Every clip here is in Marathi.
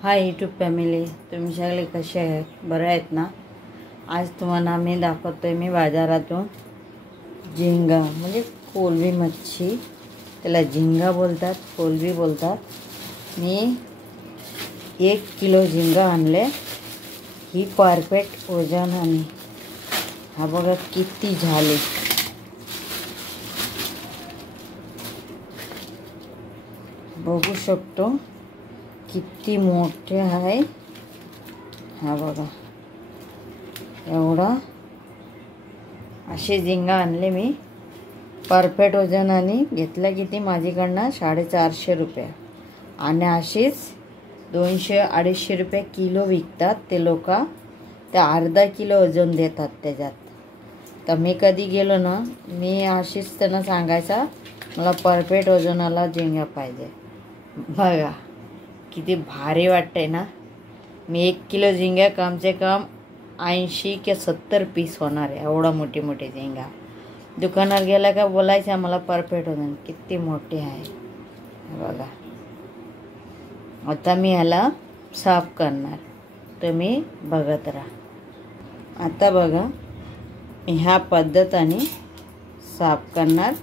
हाय यूट्यूब फॅमिली, तुम्ही सगळे कसे आहेत? बरे आहेत ना? आज तुम्हाला मी दाखवतोय मी बाजारातून झिंगा म्हणजे कोलंबी मच्छी, त्याला झिंगा बोलतात, कोलंबी बोलतात। मी 1 किलो झिंगा आणले। ही परफेक्ट वजन आणि हा बघा किती झाले, बघू शकतो किती मोठे आहे। हा बघा एवढा असे झिंगा आणले मी परफेक्ट वजनाने। घेतलं किती माझ्याकडनं 450 रुपये, आणि असेच 200-250 रुपये किलो विकतात ते लोक। ते अर्धा किलो वजन देतात त्याच्यात। तर मी कधी गेलो ना, मी अशीच त्यांना सांगायचा मला परफेक्ट वजनाला झिंगा पाहिजे। बघा किती भारी वाटते ना। मी 1 किलो झिंगा कम से कम 80 के 70 पीस होणार आहे। एवढा मोठी मोठी झिंगा दुकानात गेला का बोलायचं मला परफेक्ट वजन। किती मोठी आहे बघा। आता मी ह्याला साफ करणार, तुम्ही बघत राहा। आता बघा मी ह्या पद्धतीने साफ करणार।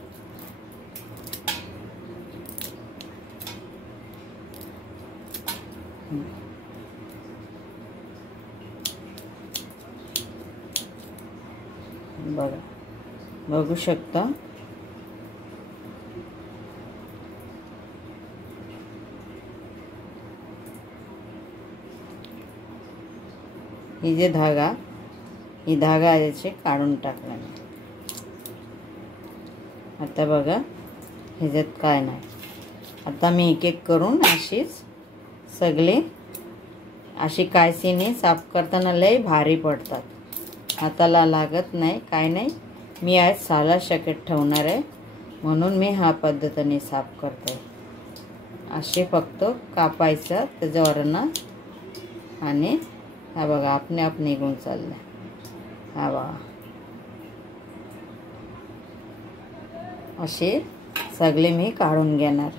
बघा, बघू शकता ही जे धागा, ही धागा याचे काढून टाकला। आता बघा ह्याच्यात काय नाही। आता मी एक एक करून अशीच सगळे अशी कायसीने साफ करताना लय भारी पडतात, हाताला लागत नाही, काय नाही। मी आज साला शकट ठेवणार आहे म्हणून मी ह्या पद्धतीने साफ करते। असे फक्त कापायचं त्याच्यावरनं, आणि हा बघा आपणे आप निघून चाललं। हा बघा असे सगळे मी काढून घेणार।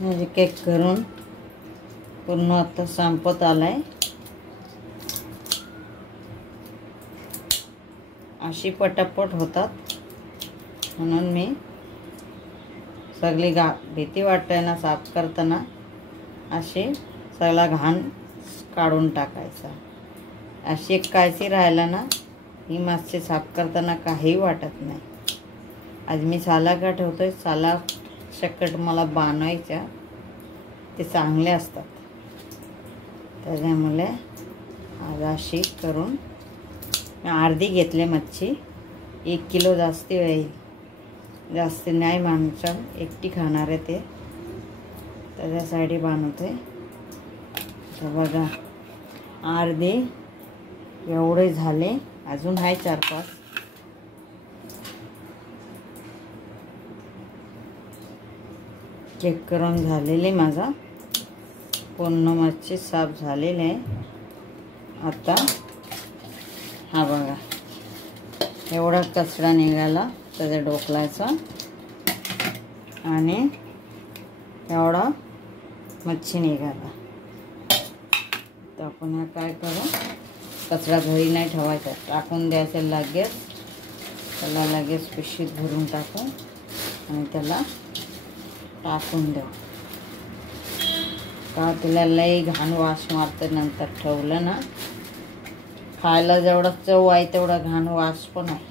म्हणजे केक करून पूर्ण आता संपत आलाय। अशी पटापट होतात म्हणून मी सगळी भीती वाटते ना साफ करताना, असे सगळा घाण काढून टाकायचा। अशी एक कायची राहिला ना, ही मच्छी साफ करताना काही वाटत नाही। आज मी साला का ठेवतोय, साला शकट मला बनवायच्या ते चांगले असतात, त्याच्यामुळे आज अशी करून मी अर्धी घेतले मच्छी। 1 किलो जास्ती होईल, जास्त नाही माणसं एकटी खाणार आहे ते, त्याच्यासाठी बनवते। तर बघा अर्धे एवढे झाले, अजून आहे 4-5। चेक करून झालेले माझा पूर्ण मच्छी साफ झालेले आहे। आता हा बघा एवढा कचरा निघाला त्याच्या ढोकलाचा, आणि एवढा मच्छी निघाला। तर आपण हा काय करू, कचरा घरी नाही ठेवायचा, टाकून द्यायचं लगेच। त्याला लगेच पिशवीत भरून टाकू आणि त्याला टाकून देऊ, का त्याला लई घाण वास मारते। नंतर ठेवलं ना, खायला जेवढा चव आहे तेवढा घाण वास पण आहे।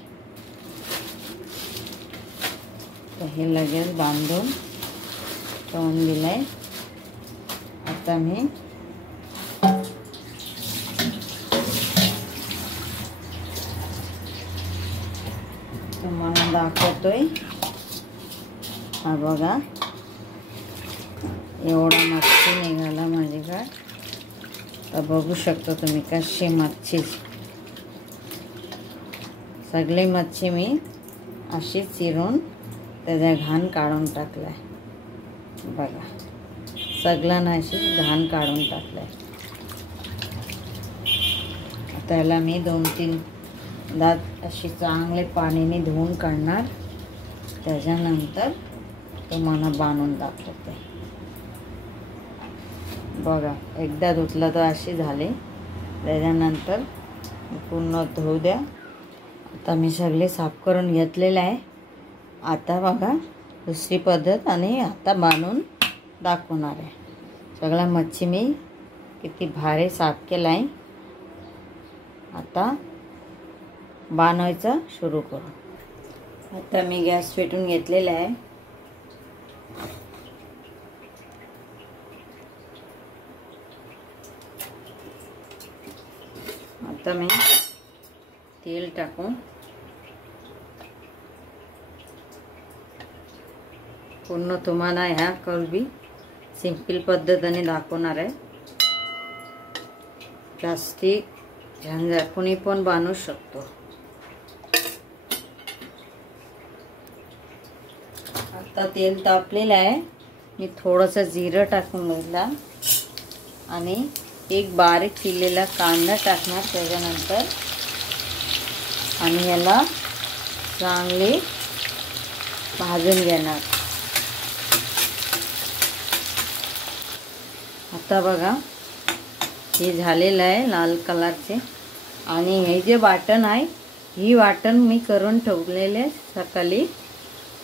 तर हे लगेच बांधून ठेवून दिलंय। आता मी तुम्हाला दाखवतोय। हा बघा एवढा मच्छी निघाला माझ्याकडे। तर बघू शकता तुम्ही कशी मच्छी, सगळी मच्छी मी अशी चिरून त्याचा घाण काढून टाकलाय। बघा सगळं ना अशी घाण काढून टाकलाय। त्याला मी 2-3 दात अशी चांगले पाण्याने धुवून काढणार। त्याच्यानंतर तुम्हाला बांधून दाखवते बघा. एकदा धुतलं तर अशी झाली. त्याच्यानंतर पूर्ण धुऊ द्या. आता मी सगळे साफ करून घेतलेले आहे. आता बघा दुसरी पद्धत आणि आता बांधून दाखवणार आहे. सगळ्या मच्छी मी किती भारी साफ केला आहे. आता बांधायचं सुरू करू. आता मी गॅस पेटून घेतलेला आहे. आता मी तेल टाकून पूर्ण तुम्हाला ह्या कोलंबी सिंपल पद्धतीने दाखवणार आहे. प्लास्टिक झंझट कोणी पण बांधू शकतो. आता तेल तापलेलं आहे. मी थोडंसं जिरं टाकून घेतला आणि एक बारीक चिरलेला कांदा टाकणार त्याच्यानंतर आणि याला चांगले भाजून घेणार. आता बघा हे झालेलं आहे लाल कलरचे. आणि हे जे वाटण आहे ही वाटण मी करून ठेवलेले सकाळी.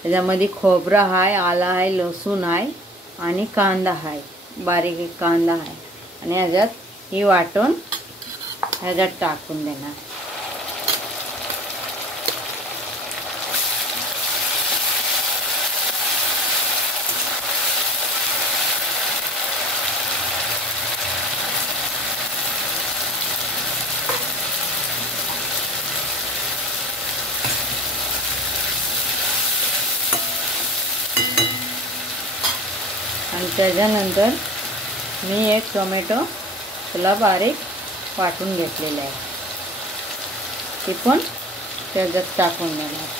त्याच्यामध्ये खोबरं आहे, आलं आहे, लसूण आहे आणि कांदा आहे, बारीक एक कांदा आहे. आणि ह्याच्यात ही वाटण ह्याच्यात टाकून देणार. आणि त्याच्यानंतर मी एक टोमॅटो त्याला बारीक वाटून घेतलेला आहे ते पण त्याच्यात टाकून देणार.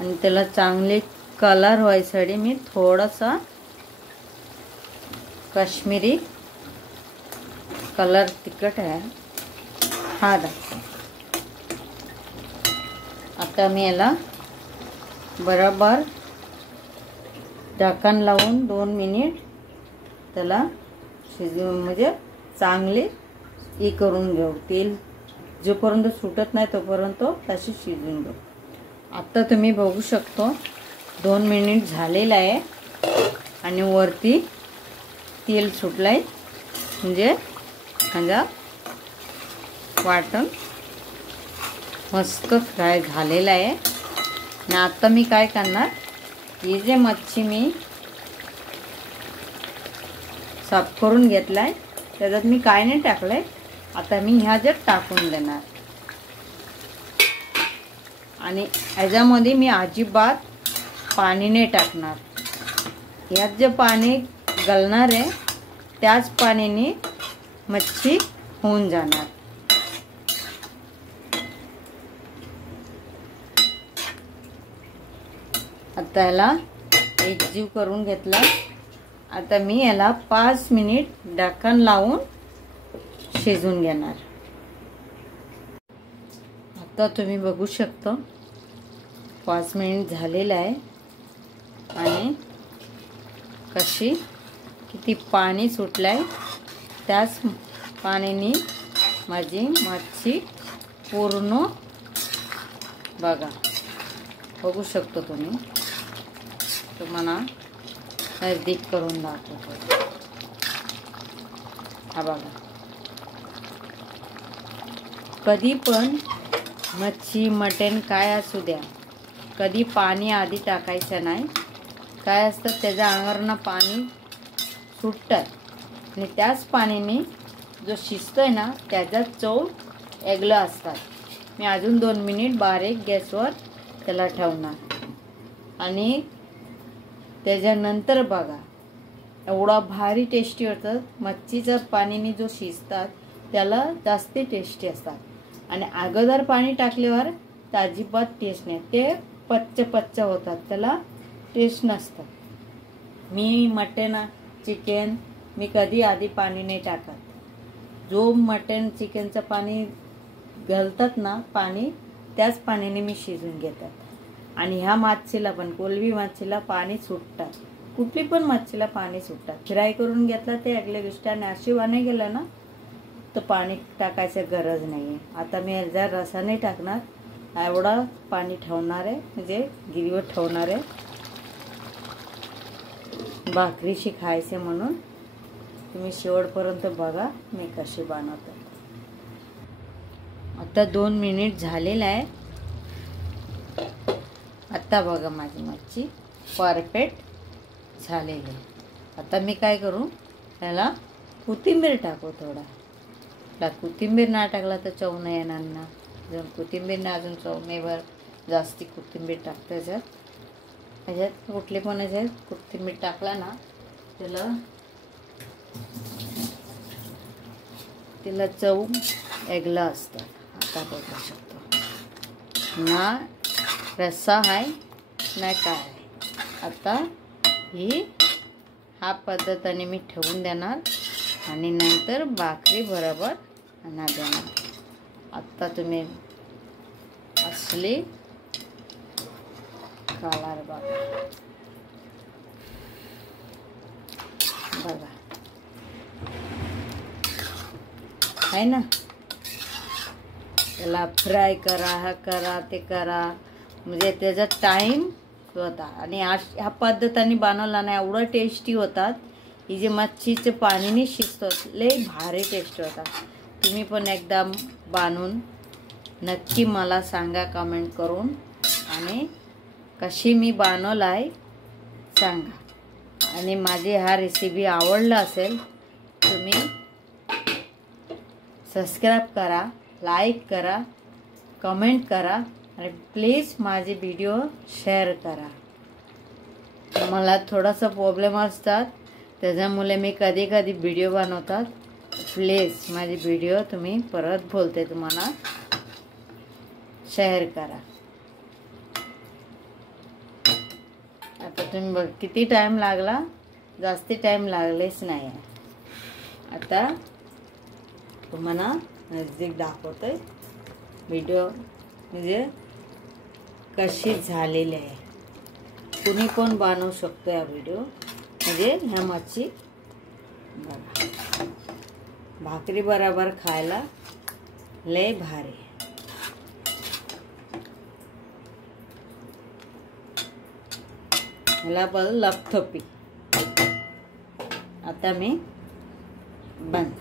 आणि त्याला चांगले कलर व्हायसाठी मी थोडासा काश्मीरी कलर तिखट आहे हा टाकते. आता मी याला बरोबर झाकण लावून 2 मिनिट त्याला शिजवून म्हणजे चांगले हे करून घेऊ. तेल जोपर्यंत सुटत नाही तोपर्यंत तशी शिजवून घेऊ. आता तुम्ही बघू शकतो 2 मिनिट झालेला आहे आणि वरती तेल सुटलंय म्हणजे माझा वाटण मस्त फ्राय झालेला आहे. आणि आता मी काय करणार, ही जे मच्छी मी साफ करून घेतलाय त्याच्यात मी काय नाही टाकलंय. आता मी ह्याच्यात टाकून देणार. आणि ह्याच्यामध्ये मी अजिबात पाणी नाही टाकणार. यात जे पाणी गलणार आहे त्याच पाण्याने मच्छी होऊन जाणार. आता याला एकजीव करून घेतला. आता मी याला 5 मिनिट झाकण लावून शिजवून घेणार. आता तुम्ही बघू शकता 5 मिनिट झालेलं आहे आणि कशी किती पाणी सुटलंय. त्याच पाण्याने माझी मच्छी पूर्ण बघा बघू शकतो तुम्ही. तुम्हाला नजदीक करून दाखवतो. हा बघा. कधी पण मच्छी मटण काय असू द्या कधी पाणी आधी टाकायचं नाही. काय असतं त्याच्या अंगावरनं पाणी सुटतं आणि त्याच पाण्याने जो शिजतोय ना त्याचा चव वेगळं असतात. मी अजून 2 मिनिट बारीक गॅसवर त्याला ठेवणार आणि त्याच्यानंतर बघा एवढा भारी टेस्टी होतं. मच्छीचं पाणीने जो शिजतात त्याला जास्ती टेस्टी असतात आणि अगोदर पाणी टाकल्यावर अजिबात टेस्ट नाही, ते पच्च होतात, त्याला टेस्ट नसतं. मी मटण चिकन मी कधी आधी पाणी नाही टाकत. जो मटण चिकनचं पाणी घालतात ना पाणी त्याच पाण्याने मी शिजून घेतात. आणि ह्या मच्छीला पण कोलंबी मच्छीला पाणी सुटतात, कुठली पण मच्छीला पाणी सुटतात. फ्राय करून घेतला ते अगल्या गोष्टी आणि अशी वाने गेलं ना तर पाणी टाकायची गरज नाही. आता मी जर रसा नाही टाकणार, एवढा पाणी ठेवणार आहे, म्हणजे गिरीवर ठेवणार आहे भाकरीशी खायचे म्हणून. तुम्ही शेवटपर्यंत बघा मी कशी बनवते. आता 2 मिनिट झालेलं आहे. आता बघा माझी मच्छी परफेक्ट झालेली आहे. आता मी काय करू, त्याला कोथिंबीर टाकू. थोडा कोथिंबीर नाही टाकला तर चव नाही येणार ना. जर कोथिंबीर नाही अजून चवमेवर जास्ती कोथिंबीर टाकते. ह्याच्यात कुठले पण ह्याच्यात कोथिंबीर टाकला ना तिला चव वेगळं असतं. आता बघू शकतो ना रस्सा आहे नाही काय. आता ह्या पद्धतीने मी ठेवून देणार आणि नंतर भाकरी बरोबर आणा देणार. आता तुम्ही असली कलर बघा आहे ना. त्याला फ्राय करा, हा करा, ते करा, म्हणजे त्याचा टाइम होता. आणि ह्या पद्धतीने बनवला ना एवढं टेस्टी होतात. ही जे मच्छीचे पाणीने शिजतात लय भारी टेस्ट होतात. तुम्ही पण एकदा बनवून नक्की मला सांगा कमेंट करून, आणि कशी मी बनवला आहे सांगा. आणि माझी हा रेसिपी आवडला असेल तुम्ही सबस्क्राईब करा, लाईक करा, कमेंट करा आणि प्लीज माझे व्हिडिओ शेअर करा. मला थोडासा प्रॉब्लेम असतात त्याच्यामुळे मी कधी कधी व्हिडिओ बनवतात. प्लीज माझे व्हिडिओ तुम्ही परत बोलते तुम्हाला शेअर करा. आता तुम्ही बघ किती टाइम लागला, जास्ती टाइम लागलेच नाही. आता तुम्हाला नजदीक दाखवतोय व्हिडिओ म्हणजे कशी झालेली आहे. कुणी पण बनवू शकतो या व्हिडिओ. म्हणजे ह्या मच्छी बघा भाकरी बरोबर खायला लय भारी. ह्याला पण लपथपी. आता मी बंद.